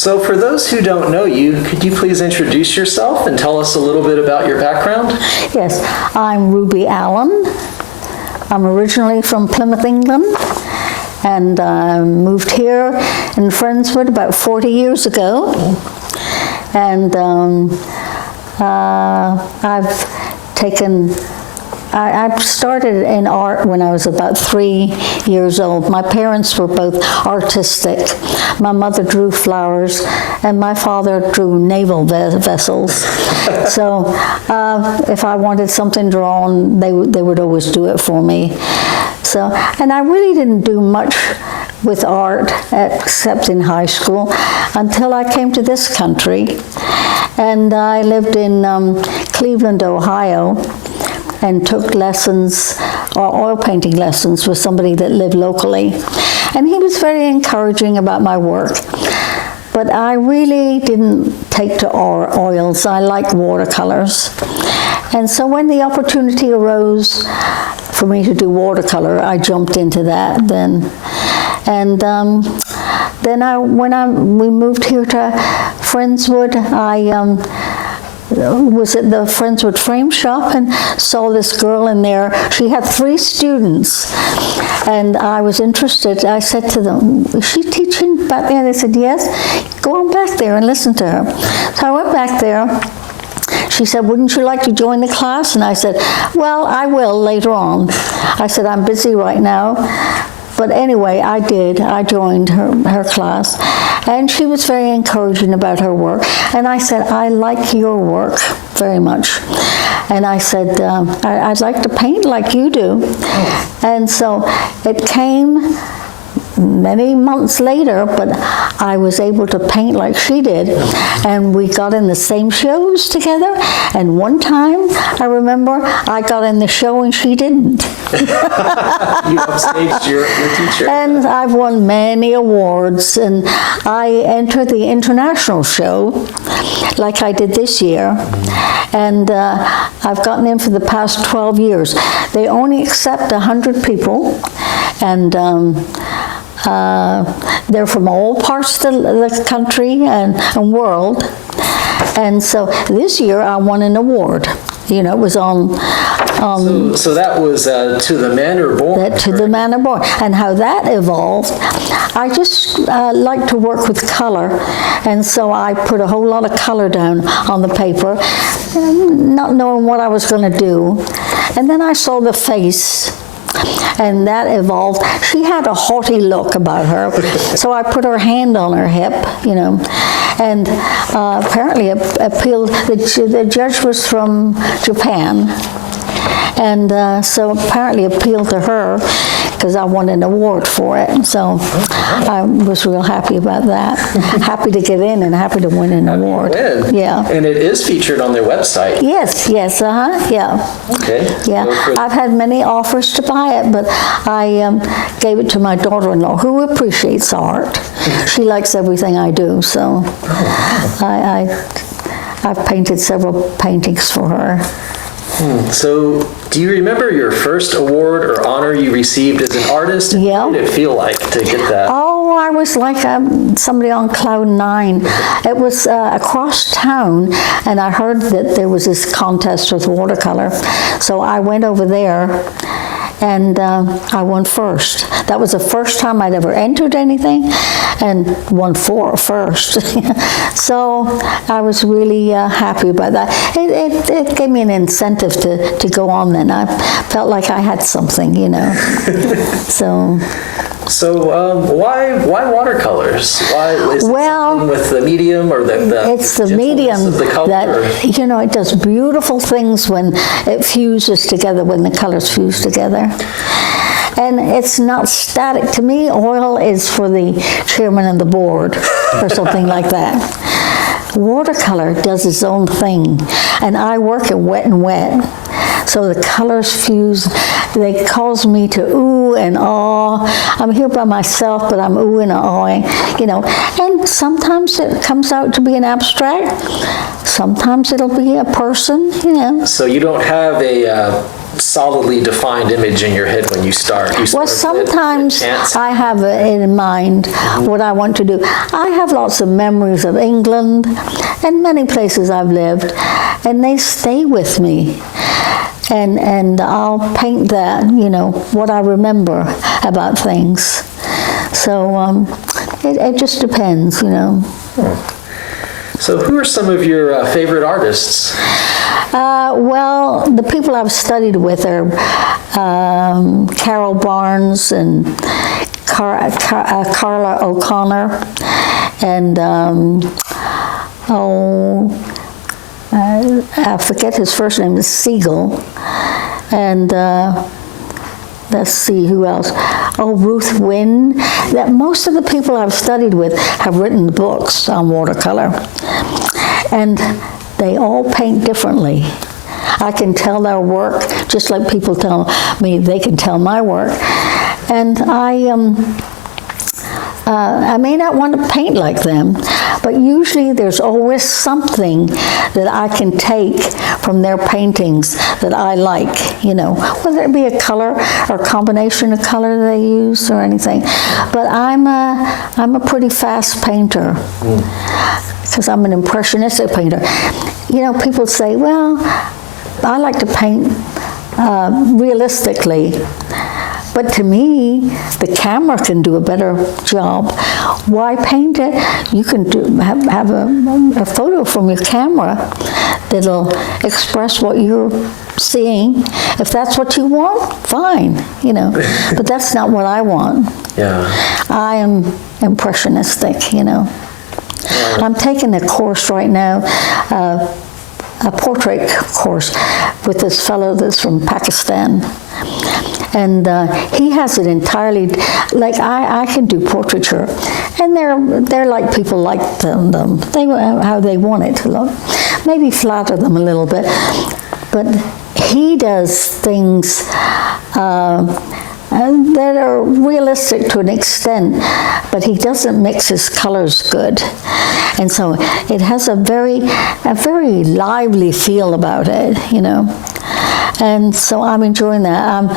So for those who don't know you, could you please introduce yourself and tell us a little bit about your background? Yes, I'm Ruby Allen. I'm originally from Plymouth, England, and I moved here in Friendswood about 40 years ago. And I started in art when I was about 3 years old. My parents were both artistic. My mother drew flowers, and my father drew naval vessels. So if I wanted something drawn, they would always do it for me. So, and I really didn't do much with art except in high school until I came to this country. And I lived in Cleveland, Ohio, and took lessons, oil painting lessons, with somebody that lived locally. And he was very encouraging about my work. But I really didn't take to oils. I like watercolors. And so when the opportunity arose for me to do watercolor, I jumped into that then. And then we moved here to Friendswood, I was at the Friendswood frame shop and saw this girl in there. She had 3 students, and I was interested. I said to them, "Is she teaching back there?" They said, "Yes." "Go on back there and listen to her." So I went back there. She said, "Wouldn't you like to join the class?" And I said, "Well, I will later on." I said, "I'm busy right now." But anyway, I did. I joined her class, and she was very encouraging about her work. And I said, "I like your work very much." And I said, "I'd like to paint like you do." And so it came many months later, but I was able to paint like she did, and we got in the same shows together. And one time, I remember, I got in the show and she didn't. You upstaged your teacher. And I've won many awards, and I entered the international show like I did this year, and I've gotten in for the past 12 years. They only accept 100 people, and they're from all parts of the country and world. And so this year I won an award. You know, it was on... So that was To the Manor Born. To the Manor Born. And how that evolved, I just like to work with color. And so I put a whole lot of color down on the paper, not knowing what I was going to do. And then I saw the face, and that evolved. She had a haughty look about her, so I put her hand on her hip, you know, and apparently appealed. The judge was from Japan, and so apparently appealed to her because I won an award for it. So I was real happy about that. Happy to get in and happy to win an award. Win. Yeah. And it is featured on their website. Yes, yeah. Okay. Yeah, I've had many offers to buy it, but I gave it to my daughter-in-law, who appreciates art. She likes everything I do, so I've painted several paintings for her. So, do you remember your first award or honor you received as an artist? And Yeah. what did it feel like to get that? Oh, I was like somebody on cloud 9. It was across town, and I heard that there was this contest with watercolor. So I went over there, and I won first. That was the first time I'd ever entered anything, and won first. So I was really happy about that. It gave me an incentive to go on then. I felt like I had something, you know. So why watercolors? Why is it something with the medium or the it's the medium of the color, that, you know, it does beautiful things when it fuses together, when the colors fuse together. And it's not static. To me, oil is for the chairman of the board or something like that. Watercolor does its own thing, and I work at wet and wet. So the colors fuse, they cause me to ooh and ah. I'm here by myself, but I'm oohing and ahhing, you know. And sometimes it comes out to be an abstract. Sometimes it'll be a person, you know. So you don't have a solidly defined image in your head when you start? You Well, start with sometimes chance? I have it in mind what I want to do. I have lots of memories of England and many places I've lived, and they stay with me. And I'll paint that, what I remember about things. So it just depends, So who are some of your favorite artists? Well, the people I've studied with are Carol Barnes and Carla O'Connor, and I forget his first name is Siegel, and let's see who else. Oh, Ruth Wynn. That most of the people I've studied with have written books on watercolor, and they all paint differently. I can tell their work just like people tell me they can tell my work, and I may not want to paint like them, but usually there's always something that I can take from their paintings that I like, whether it be a color or a combination of color they use or anything. But I'm a pretty fast painter because I'm an impressionistic painter. People say, well, I like to paint realistically. But to me, the camera can do a better job. Why paint it? You can have a photo from your camera that'll express what you're seeing. If that's what you want, fine, But that's not what I want. Yeah. I am impressionistic, I'm taking a course right now, a portrait course with this fellow that's from Pakistan. And he has it entirely, like I can do portraiture, and they're like people like them. They how they want it to look. Maybe flatter them a little bit, but he does things that are realistic to an extent, but he doesn't mix his colors good, and so it has a very lively feel about it, And so I'm enjoying that.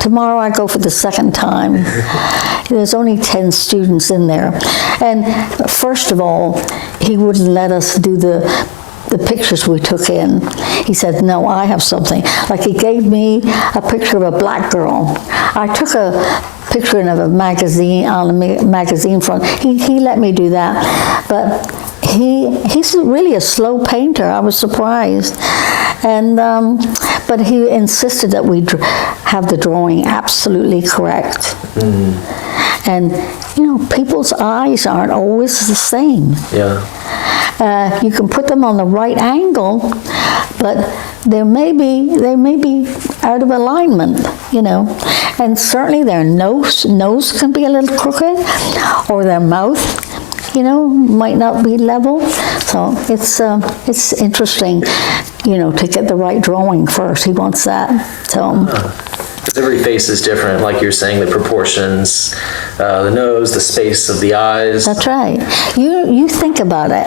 Tomorrow I go for the second time. There's only 10 students in there. And first of all, he wouldn't let us do the pictures we took in. He said, no, I have something. Like he gave me a picture of a black girl. I took a picture of a magazine, on a magazine front. He let me do that. But he's really a slow painter. I was surprised. And but he insisted that we have the drawing absolutely correct. And people's eyes aren't always the same. Yeah. You can put them on the right angle, but they may be out of alignment, And certainly their nose can be a little crooked, or their mouth, might not be level. So it's interesting, to get the right drawing first. He wants that. So. Because every face is different, like you're saying, the proportions, the nose, the space of the eyes. That's right. You think about it.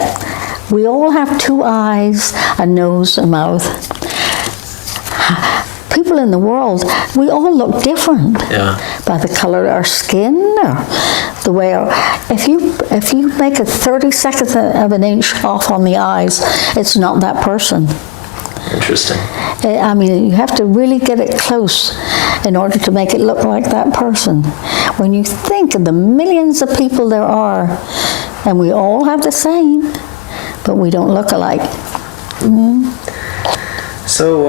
We all have two eyes, a nose, a mouth. People in the world, we all look different. Yeah. By the color of our skin, or the way if you make a 32nd of an inch off on the eyes, it's not that person. Interesting. I mean, you have to really get it close in order to make it look like that person. When you think of the millions of people there are, and we all have the same, but we don't look alike. Mm-hmm. So,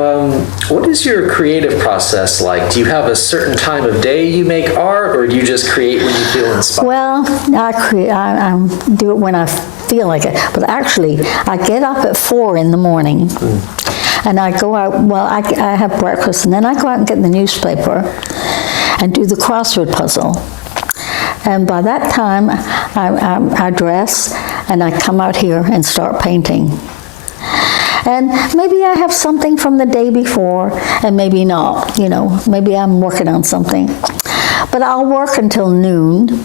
what is your creative process like? Do you have a certain time of day you make art, or do you just create when you feel inspired? Well, I do it when I feel like it. But actually, I get up at 4 in the morning. And I go out, I have breakfast, and then I go out and get the newspaper and do the crossword puzzle. And by that time, I dress, and I come out here and start painting. And maybe I have something from the day before, and maybe not, maybe I'm working on something. But I'll work until noon,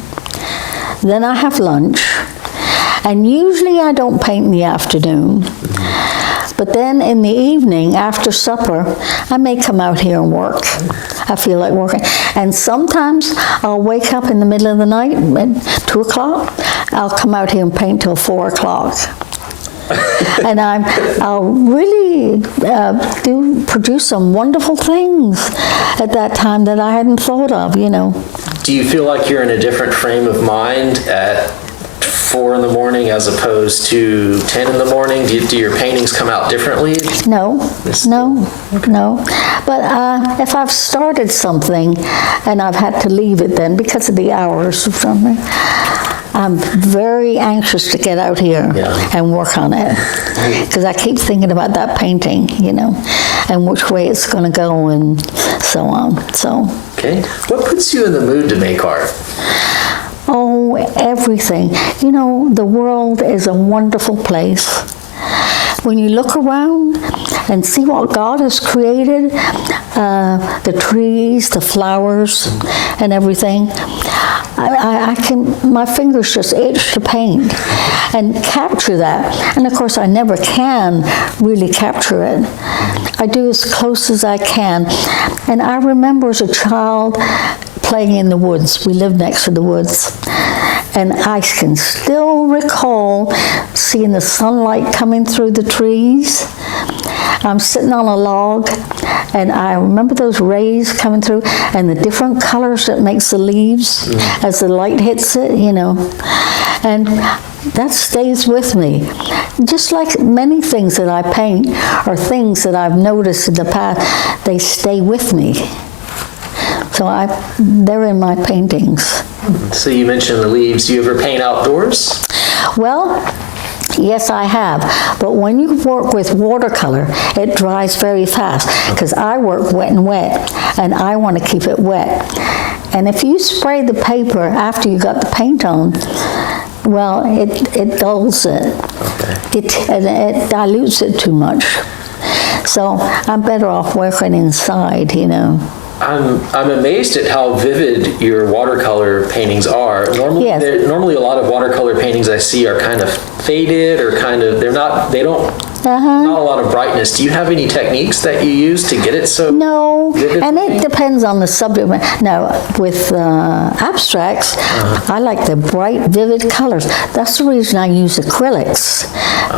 then I have lunch, and usually I don't paint in the afternoon. But then in the evening, after supper, I may come out here and work. I feel like working. And sometimes I'll wake up in the middle of the night, at 2 o'clock. I'll come out here and paint till 4 o'clock. And I'll really produce some wonderful things at that time that I hadn't thought of, you know. Do you feel like you're in a different frame of mind at 4 in the morning as opposed to 10 in the morning? Do your paintings come out differently? No. But if I've started something and I've had to leave it then because of the hours or something, I'm very anxious to get out here and work on it because I keep thinking about that painting, you know, and which way it's going to go and so on. So. Okay. What puts you in the mood to make art? Oh, everything. You know, the world is a wonderful place. When you look around and see what God has created, the trees, the flowers, and everything, my fingers just itch to paint and capture that. And of course, I never can really capture it. I do as close as I can. And I remember as a child playing in the woods. We lived next to the woods. And I can still recall seeing the sunlight coming through the trees. I'm sitting on a log, and I remember those rays coming through and the different colors that makes the leaves as the light hits it, you know. And that stays with me. Just like many things that I paint are things that I've noticed in the past, they stay with me. So they're in my paintings. So you mentioned the leaves. Do you ever paint outdoors? Well, yes, I have. But when you work with watercolor, it dries very fast because I work wet and wet, and I want to keep it wet. And if you spray the paper after you got the paint on, well, it dulls it. Okay. It dilutes it too much. So I'm better off working inside, you know. I'm amazed at how vivid your watercolor paintings are. Normally, yes. Normally a lot of watercolor paintings I see are kind of faded or kind of, not a lot of brightness. Do you have any techniques that you use to get it so No, vivid? And it depends on the subject. Now, with abstracts, I like the bright, vivid colors. That's the reason I use acrylics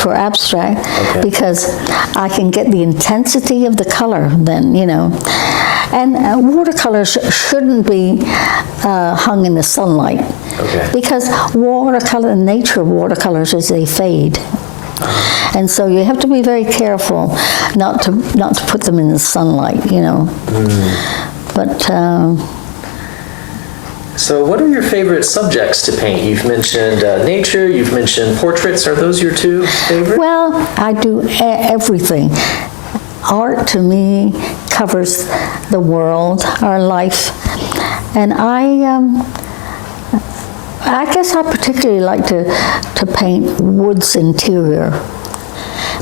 for abstract, because I can get the intensity of the color then, you know. And watercolors shouldn't be hung in the sunlight, because the nature of watercolors is they fade. And so you have to be very careful not to put them in the sunlight, you know. But so what are your favorite subjects to paint? You've mentioned nature, you've mentioned portraits. Are those your two favorites? Well, I do everything. Art to me covers the world, our life, and I guess I particularly like to paint woods interior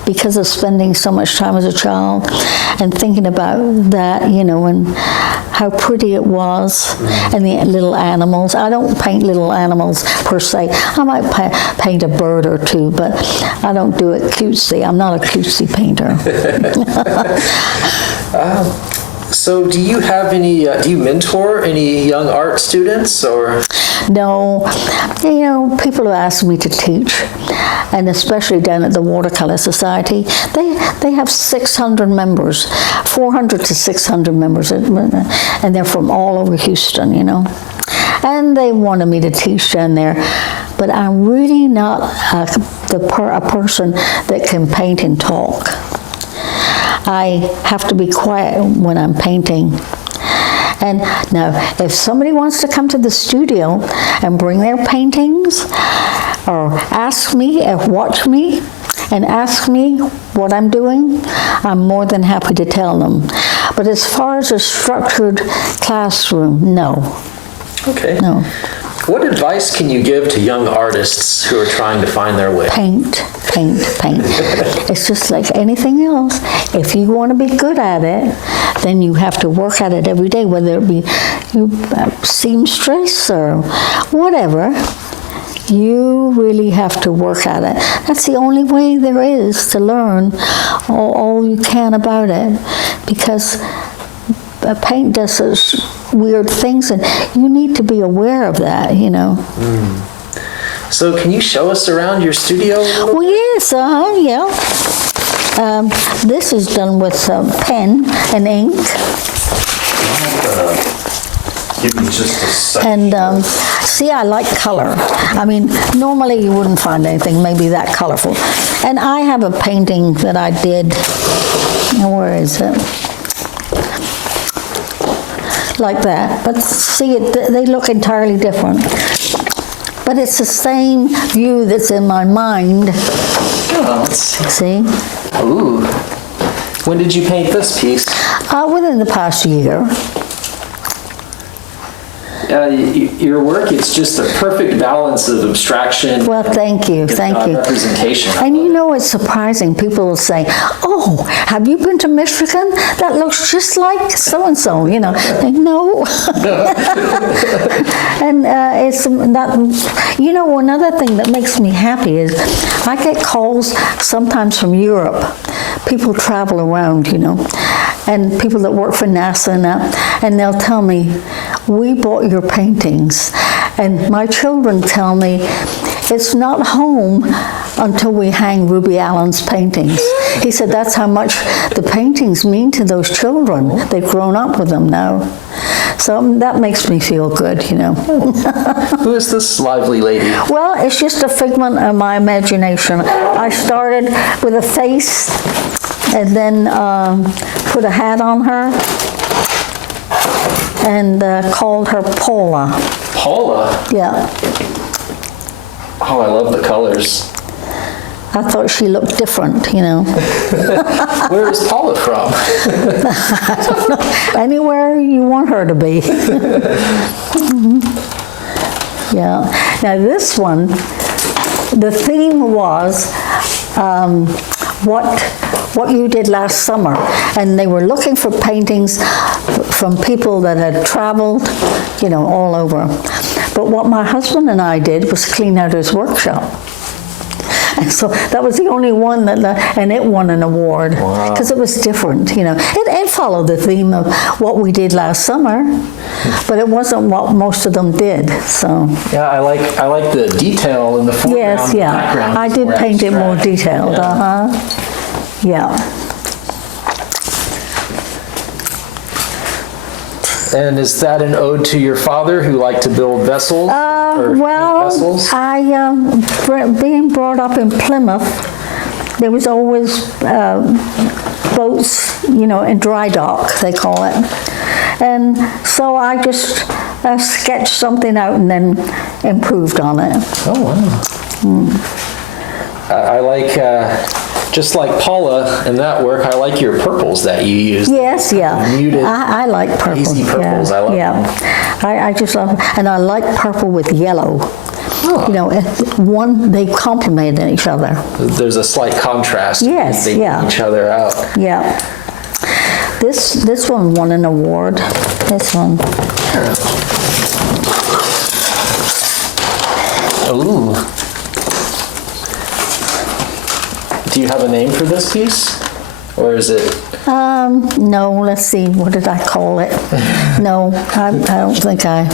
because of spending so much time as a child and thinking about that, you know, and how pretty it was, and the little animals. I don't paint little animals per se. I might paint a bird or two, but I don't do it cutesy. I'm not a cutesy painter. So do you have any, do you mentor any young art students or? No, you know, people have asked me to teach, and especially down at the Watercolor Society, they have 600 members, 400 to 600 members, and they're from all over Houston, you know. And they wanted me to teach down there, but I'm really not a person that can paint and talk. I have to be quiet when I'm painting. And now, if somebody wants to come to the studio and bring their paintings, or ask me, or watch me, and ask me what I'm doing, I'm more than happy to tell them. But as far as a structured classroom, no. Okay. No. What advice can you give to young artists who are trying to find their way? Paint, paint, paint. It's just like anything else. If you want to be good at it, then you have to work at it every day, whether it be seamstress or whatever. You really have to work at it. That's the only way there is to learn all you can about it, because paint does such weird things, and you need to be aware of that, you know. So can you show us around your studio? Well, yes, yeah. This is done with pen and ink. Give me just a second. And see, I like color. I mean, normally you wouldn't find anything maybe that colorful. And I have a painting that I did. Now, where is it? Like that. But see, they look entirely different. But it's the same view that's in my mind. Oh, let's see. See? Ooh. When did you paint this piece? Within the past year. Your work, it's just a perfect balance of abstraction. Well, thank you, thank you. Representation. And you know, it's surprising. People will say, "Oh, have you been to Michigan? That looks just like so-and-so," you know. Like, no. And it's that, you know, another thing that makes me happy is I get calls sometimes from Europe. People travel around, you know, and people that work for NASA and they'll tell me, "We bought your paintings." And my children tell me, "It's not home until we hang Ruby Allen's paintings." He said that's how much the paintings mean to those children. They've grown up with them now. So that makes me feel good, you know. Who is this lively lady? Well, it's just a figment of my imagination. I started with a face and then put a hat on her and called her Paula. Paula? Yeah. Oh, I love the colors. I thought she looked different, you know. Where is Paula from? I don't know. Anywhere you want her to be. Yeah. Now this one, the theme was what you did last summer, and they were looking for paintings from people that had traveled, you know, all over. But what my husband and I did was clean out his workshop. And so that was the only one and it won an award because it was different, you know. It followed the theme of what we did last summer, but it wasn't what most of them did. So yeah, I like the detail in the foreground. Yes, yeah, and background. I did paint it more detailed. Yeah. Yeah. And is that an ode to your father who liked to build vessels? Or Well, vessels? being brought up in Plymouth, there was always boats, you know, in dry dock, they call it. And so I just sketched something out and then improved on it. Oh, wow. I like, just like Paula in that work, I like your purples that you use. Yes, yeah. Muted, I like purple. easy purples. Yeah, I love yeah. them. I just love, and I like purple with yellow. Oh. You know, they complement each other. There's a slight contrast. Yes, they yeah. each other out. Yeah. This one won an award. This one. Ooh. Do you have a name for this piece? Or is it? No, let's see, what did I call it? No, I don't think I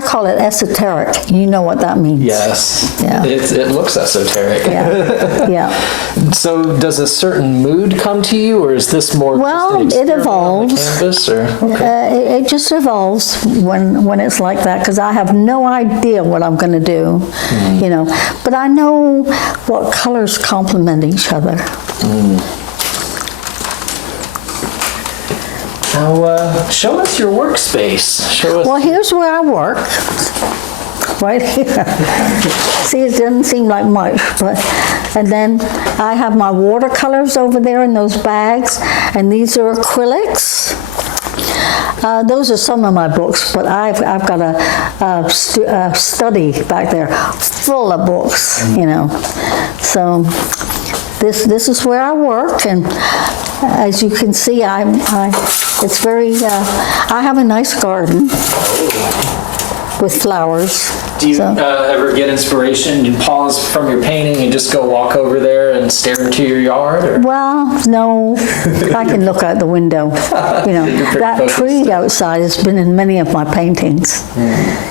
call it esoteric. You know what that means. Yes. Yeah. It looks esoteric. Yeah, yeah. So does a certain mood come to you, or is this more Well, just an it experiment on the evolves. canvas, or? Okay. It just evolves when it's like that, because I have no idea what I'm going to do, you know. But I know what colors complement each other. Now, show us your workspace. Show us. Well, here's where I work. Right here. See, it doesn't seem like much, but, and then I have my watercolors over there in those bags, and these are acrylics. Those are some of my books, but I've got a study back there full of books, you know. So this is where I work, and as you can see, it's very. I have a nice garden with flowers. Do you So- ever get inspiration? You pause from your painting and just go walk over there and stare into your yard? Or? Well, no, I can look out the window. You know, that focused. tree outside has been in many of my paintings.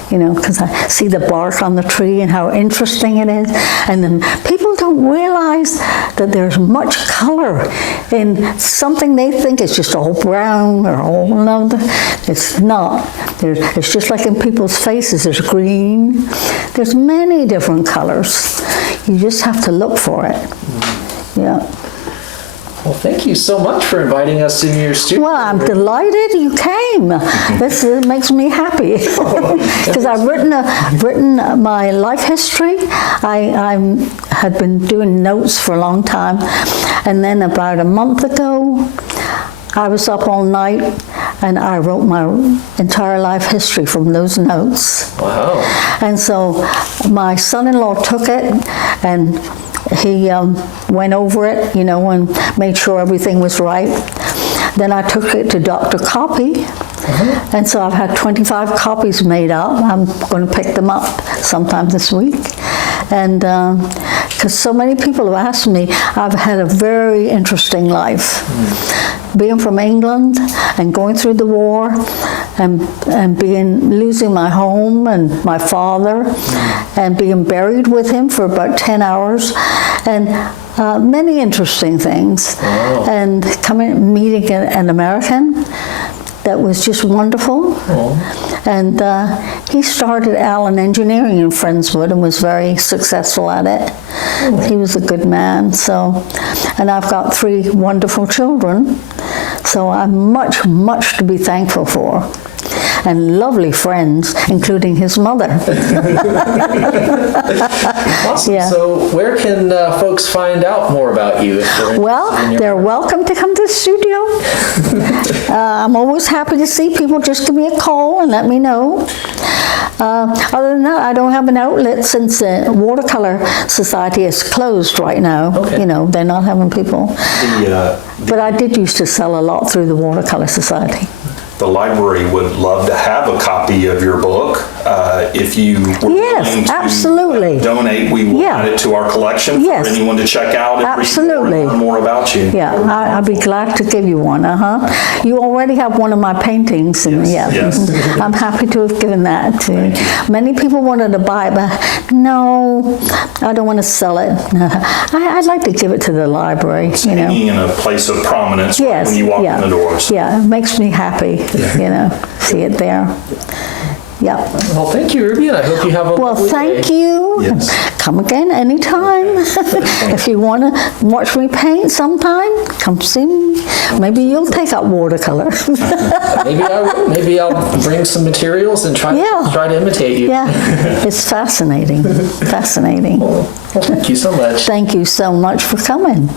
You know, because I see the bark on the tree and how interesting it is. And then people don't realize that there's much color in something they think is just all brown or all another. It's not. It's just like in people's faces. There's green. There's many different colors. You just have to look for it. Yeah. Well, thank you so much for inviting us into your studio. Well, I'm delighted you came. This makes me happy because I've written my life history. I had been doing notes for a long time, and then about a month ago, I was up all night and I wrote my entire life history from those notes. Wow. And so my son-in-law took it and he went over it, you know, and made sure everything was right. Then I took it to Dr. Copy, and so I've had 25 copies made up. I'm going to pick them up sometime this week. And because so many people have asked me, I've had a very interesting life. Being from England and going through the war and losing my home and my father and being buried with him for about 10 hours and many interesting things. Wow. And meeting an American that was just wonderful. And he started Allen Engineering in Friendswood and was very successful at it. He was a good man. So, and I've got 3 wonderful children. So I'm much, much to be thankful for. And lovely friends, including his mother. Awesome. Yeah. So where can folks find out more about you? If they're Well, interested in your they're work? welcome to come to the studio. I'm always happy to see people. Just give me a call and let me know. Other than that, I don't have an outlet since the Watercolor Society is closed right now. Okay. You know, they're not having people. But I did used to sell a lot through the Watercolor Society. The library would love to have a copy of your book. If you were Yes, willing to absolutely. donate, we will Yeah. add it to our collection Yes. for anyone to check out and read more Absolutely. and learn more about you. Yeah, I'd be glad to give you one. You already have one of my paintings, and Yes, yeah, yes. I'm happy to have given that to. Many people wanted to buy it, but no, I don't want to sell it. I'd like to give it to the library. You know. Hanging in a place of prominence right Yes. when you walk yeah. in the doors. Yeah, it makes me happy. You know, see it there. Yeah. Well, thank you, Ruby, and I hope you have a Well, lovely thank day. you. Yes. Come again anytime. If you want to watch me paint sometime, come see me. Maybe you'll take up watercolor. Maybe I will. Maybe I'll bring some materials and try Yeah. to imitate you. Yeah, it's fascinating. Fascinating. Well, thank you so much. Thank you so much for coming.